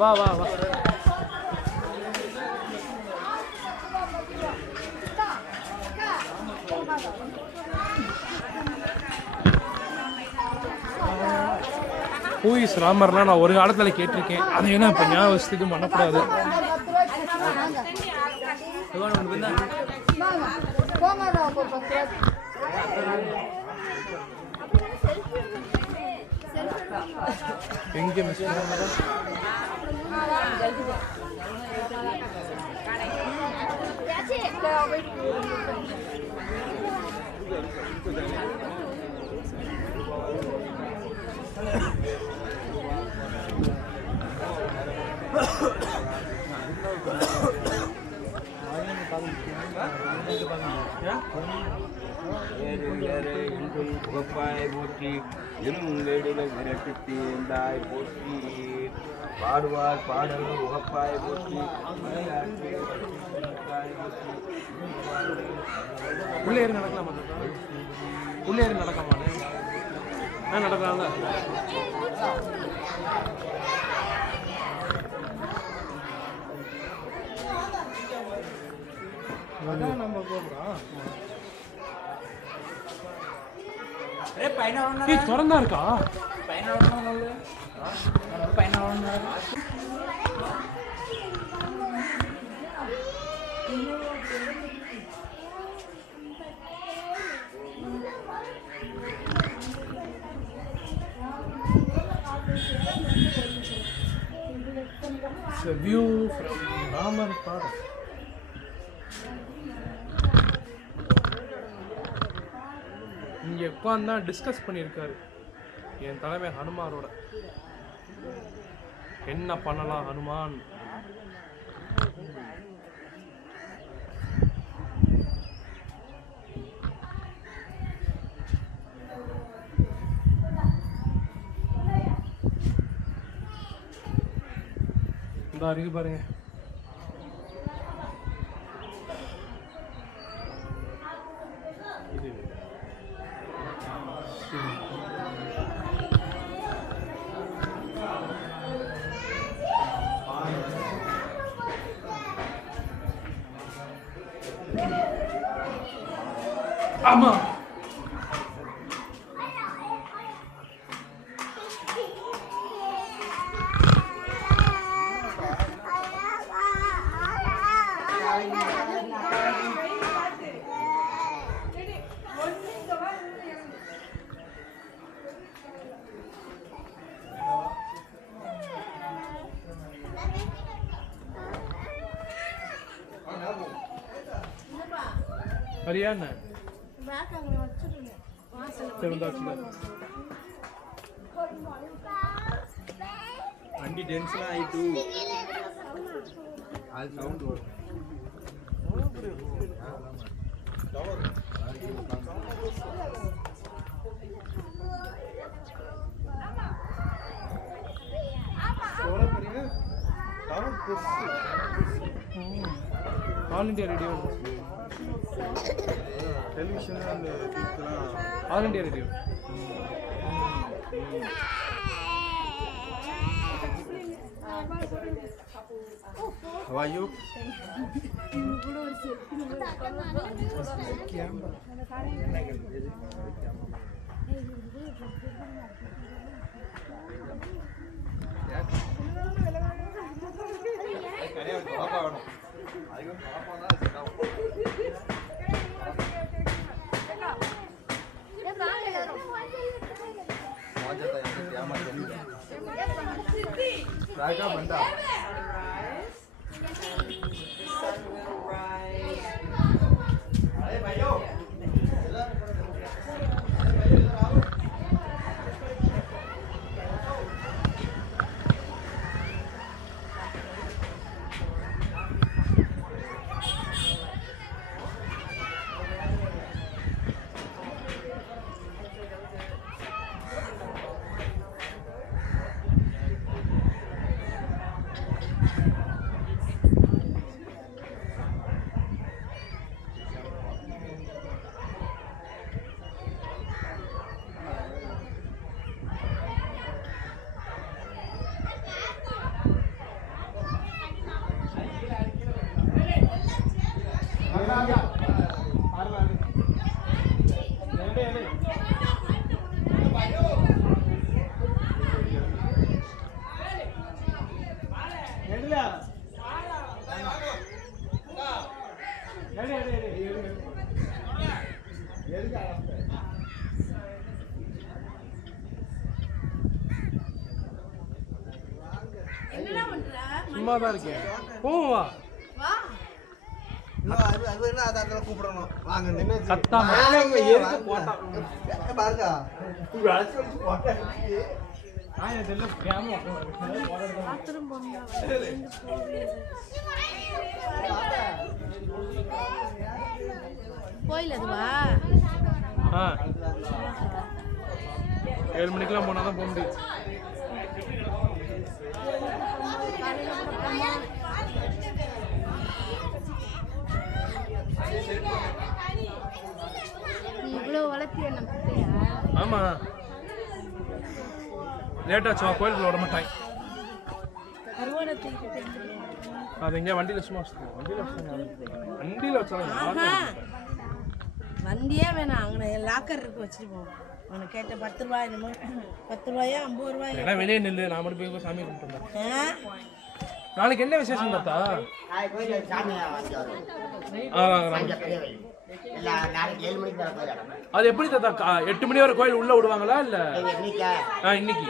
வா வா வா. Who is ராமர்னா நான் ஒரு காலத்தில் கேட்டிருக்கேன். அதை ஏன்னா இப்போ ஞாபகம் வச்சு இது பண்ணக்கூடாது. எங்கே மிஸ் பாடுவார் பாடல் உகப்பாய் போற்றி. உள்ளே ஏறி நடக்கலாமா? உள்ளே ஏறி நடக்காமா? நடக்கலாம்ல. நம்ம போகிறோம். திறந்தா இருக்கா? It's a view from Ramar Padham. இங்கே உட்காந்து தான் டிஸ்கஸ் பண்ணியிருக்காரு என் தலைமை ஹனுமாரோட. என்ன பண்ணலாம் ஹனுமான்? இந்த இருக்கு பாருங்க. ஆமா ஹரியானா வண்டி டென்ஷன் ஆயிட்டு அது சவுண்ட் வரும். ஆல் இண்டியா ரேடியோ டெலிவிஷன் அந்த all India radio. How are you? சும்மா தான் இருக்கேன். போவா. இன்னும் அது என்ன அதை கூப்பிடணும் வாங்க சத்தாம பாருங்க கோயில் அதுவா? 7 மணிக்கெல்லாம் போனால் தான் போக முடியும். இவ்வளோ வளர்த்தியா நம்ம? ஆமாம், லேட்டாச்சும் கோயிலுக்குள்ள விட மாட்டாங்க. அது எங்கேயா வண்டியில் சும்மா வண்டியில் வச்சாலும் வண்டியே வேணாம், அங்கே லாக்கர் இருக்கு வச்சுட்டு போவோம். உனக்கு கேட்ட 10 ரூபாய் என்னமோ, 10 ரூபாயா 50 ரூபாய்? ஏன்னா வெளியே நில்லு, நான் மட்டும் போய் சாமி கும்பிட்டு வந்தேன். நாளைக்கு என்ன விசேஷம் தாத்தா? அது எப்படி தாத்தா 8 மணி வரை கோயில் உள்ள விடுவாங்களா இல்ல? இன்னைக்கு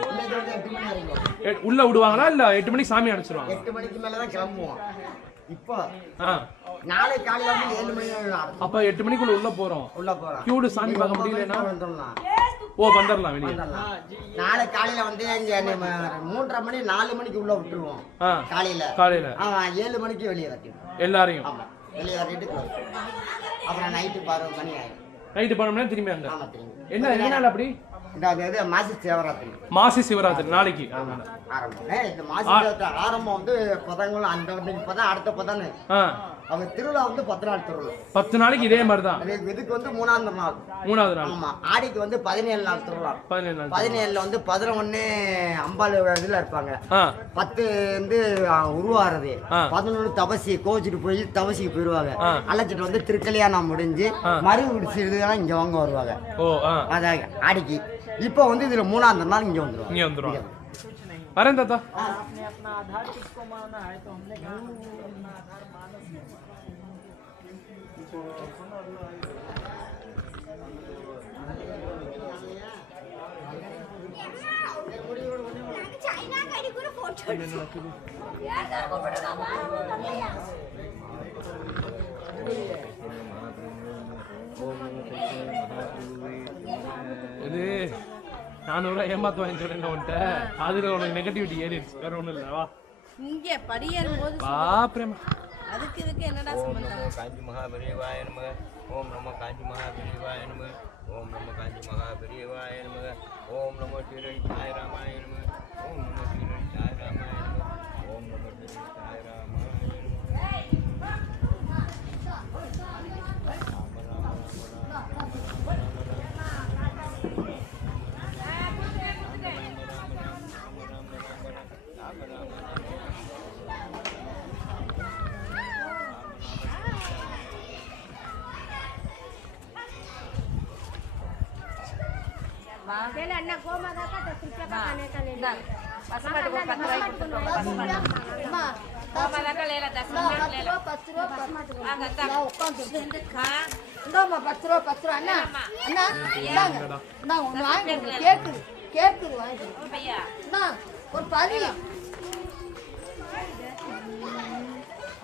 உள்ள விடுவாங்களா இல்ல 8 மணிக்கு சாமி அடைச்சிருவாங்க? 8 மணிக்கு மேலதான் கிளம்புவோம். இப்போ நாளை காலையில வந்து 7 மணி. அப்ப 8 மணிக்குள்ள உள்ள போறோம். கியூடு சாமி பார்க்க முடியலன்னா வந்துடலாம் வெளியே. நாளை காலையில வந்து இங்க 3:30 மணி 4 மணிக்கு உள்ள விட்டுருவோம். காலையில 7 மணிக்கு வெளியே வரணும் எல்லாரையும். வெளியே வரட்டு அப்புறம் நைட்டு 12 மணி ஆயிடும். நைட்டு 12 மணி திரும்பி அங்க. என்ன நாள் அப்படி? இந்த மாசி சிவராத்திரி. மாசி சிவராத்திரி நாளைக்கு ஆரம்பம். இந்த மாசி சிவராத்திரி ஆரம்பம் வந்து பதங்களும் அந்த இப்பதான் அடுத்த பதன்னு அவங்க திருவிழா வந்து 10 நாள் திருவிழா. 10 நாளைக்கு இதே மாதிரி தான். இதுக்கு வந்து மூணாவது நாள். ஆமா, ஆடிக்கு வந்து 17 நாள் திருவிழா. 17ல வந்து 11 அம்பாள் இதுல இருப்பாங்க. 10 வந்து உருவாறது. 11 தபசி கோச்சிட்டு போய் தபசிக்கு போயிருவாங்க. அழைச்சிட்டு வந்து திருக்கல்யாணம் முடிஞ்சு மறு விடுச்சுதான் இங்க வாங்க வருவாங்க. அதான் ஆடிக்கு. இப்போ வந்து இதுல மூணாவது நாள் இங்க வந்துருவாங்க. வரேன் தாத்தா. இது 400 ஏமாத்து வாங்கி சொல்றேன் உன்கிட்ட. அதுல உனக்கு நெகட்டிவிட்டி ஏறிடுச்சு, வேற ஒண்ணும் இல்ல. வா இங்க படியேறும் போது பிரேமா அதுக்கு இதுக்கு என்னடா சம்பந்தம்? காஞ்சி மகாபெரியவாய நமக. ஓம் நம காஞ்சி மகாபெரியவாய நமக. ஓம் நம காஞ்சி மகாபெரியவாய நமக. ஓம் நம ஸ்ரீ சாய் ராமாய நமக. ஓம் நம ஸ்ரீ சாய் ராமாய நமக. ஓம் நம ஸ்ரீ சாய் ராமாய अण्णा गो माता का 10 रुपया का खाने का ले लो। பசங்க को 10 ரூபாய் கொடுத்துட்டோம். अम्मा गो माता का ले ला 10 रुपया ले ला. 10 रुपया ஆங்க தா. இந்த கா இந்தம்மா 10 ரூபாய் அண்ணா அண்ணா இந்தாங்க நான் ஒன்னு வாங்கி கேக்குது வாங்கி பையா அண்ணா ஒரு பாதி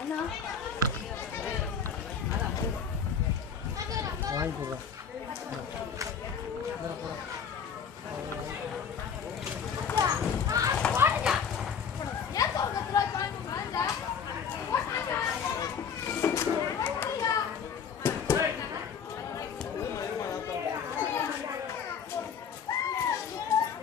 அண்ணா வாங்கி போடுறேன்.